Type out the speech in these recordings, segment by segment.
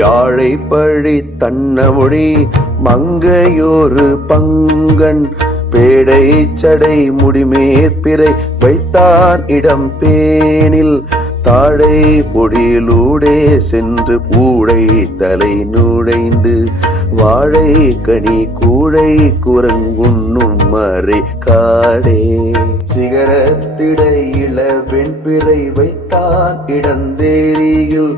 யாழை பழி தன்னமொழி மங்கையொரு பங்கன் பேடை சடை முடிமேற்பிறை வைத்தான் இடம் பேணில் தாழை பொடியிலூடே சென்று பூடை தலை நுழைந்து வாழை கனி கூழை குரங்குண்ணும் மறை காடே சிகரத்திடை இளவெண் பிறை வைத்தான் இடந்தேரியில்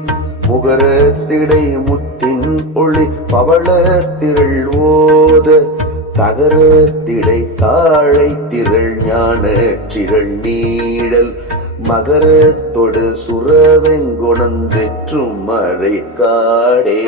முகரத்திடை முத்தின் ஒளி பவளத்திரள் ஓத தகரத்திடை தாழை திரள் ஞான திரள் நீழல் மகரத்தொடு சுரவெங்குணந்தெற்றும் மறை காடே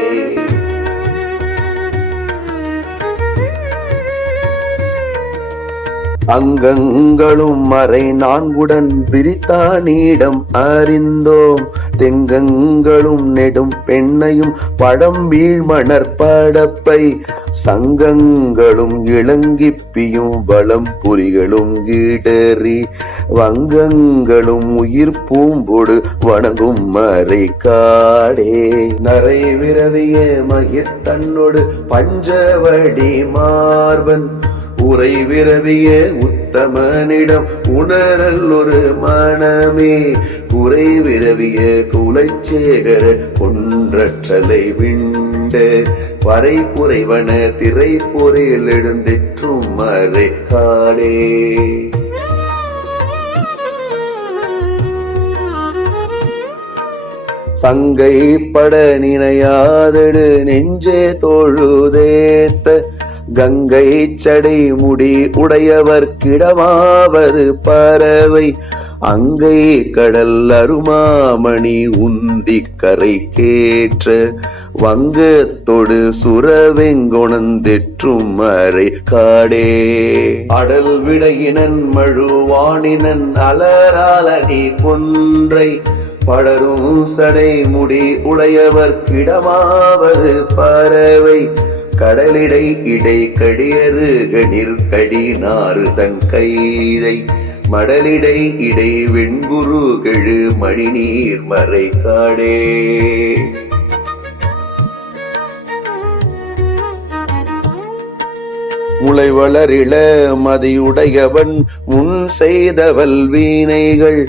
அங்கங்களும் மறை நான்குடன் பிரித்தானிடம் அறிந்தோம் தெங்கங்களும் நெடும் பெண்ணையும் படம் வீழ்மணர் படப்பை சங்கங்களும் இளங்கிப்பியும் வளம் புரிகளும் இடறி வங்கங்களும் உயிர் பூம்பொடு வணங்கும் மறை காடே நரை விரவிய மகிர் தன்னோடு பஞ்சவடி மார்பன் உரை விரவிய உத்தமனிடம் உணரல் ஒரு மனமே குறை விரவிய குலைச்சேகர ஒன்றற்றலை விண்ட வரை குறைவன திரை பொறியில் எழுந்திற்றும் மறை காடே சங்கை பட நினையாதடு நெஞ்சே தோழுதேத்த கங்கை சடை முடி உடையவர் கிடமாவது பறவை அங்கை கடல் அருமாமணி உந்தி கரை கேற்ற வங்கத்தொடு சுரவெங்குணந்தெற்றும் மறை காடே அடல் விடையினன் மழுவானினன் அலராலடி கொன்றை படரும் சடை முடி உடையவர் கிடமாவது பறவை கடலிடை இடை கடியரு கடிர் கடினாறு தன் கைதை மடலிடை இடை வெண்குரு கெழு மணிநீர் மறை காடே முளை வளரிள மதியுடையவன் முன் செய்தவல் வீணைகள்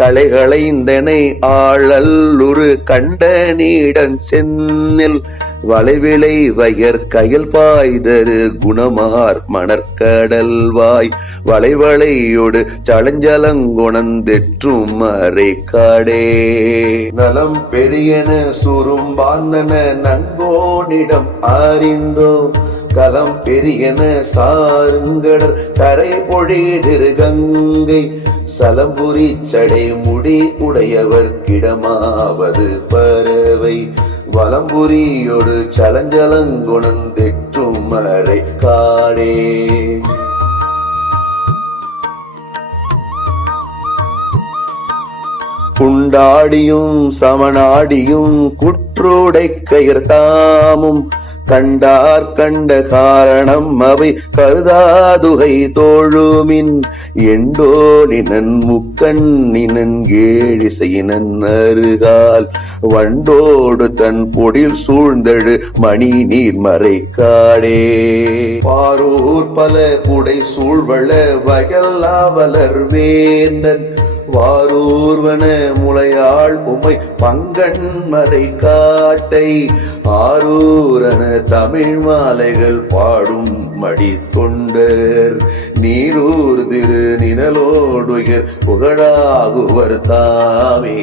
களைகளைந்தனை ஆழல்லுரு கண்ட நீடன் சென்னில் வளைவிளை வயர் கயல் பாய்தரு குணமார் மணற்கடல்வாய் வளைவளையோடு சளஞ்சலங்குணந்தெற்றும் மறை காடே நலம் பெரியன சுரும்பாந்தன நங்கோனிடம் அறிந்தோம் கலம் பெரியன சாருங்கடர் கரை பொழிதிரு கங்கை சலம்புரி சடை முடி உடையவர் கிடமாவது பறவை வலம்புரியோடு சலஞ்சலங்குணந்தெற்றும் மறை காடே குண்டாடியும் சமனாடியும் குற்றோடை கயிர்தாமும் கண்டார் கண்ட காரணம் அவை கருதாதுகை தோழுமின் எண்டோனினன் முக்கண்ணினன் கேழிசையினன் அருகால் வண்டோடு தன் பொடில் சூழ்ந்தழு மணி நீர் மறை காடே பாரூர் பல புடை சூழ்வள வயல்லாவலர் வேந்தன் வாரூர்வன முளையாள் உமை பங்கன் மறை காட்டை ஆரூரன தமிழ் மாலைகள் பாடும் மடி தொண்டர் நீரூர் திரு நிழலோடுயர் புகழாகுவர் தாமே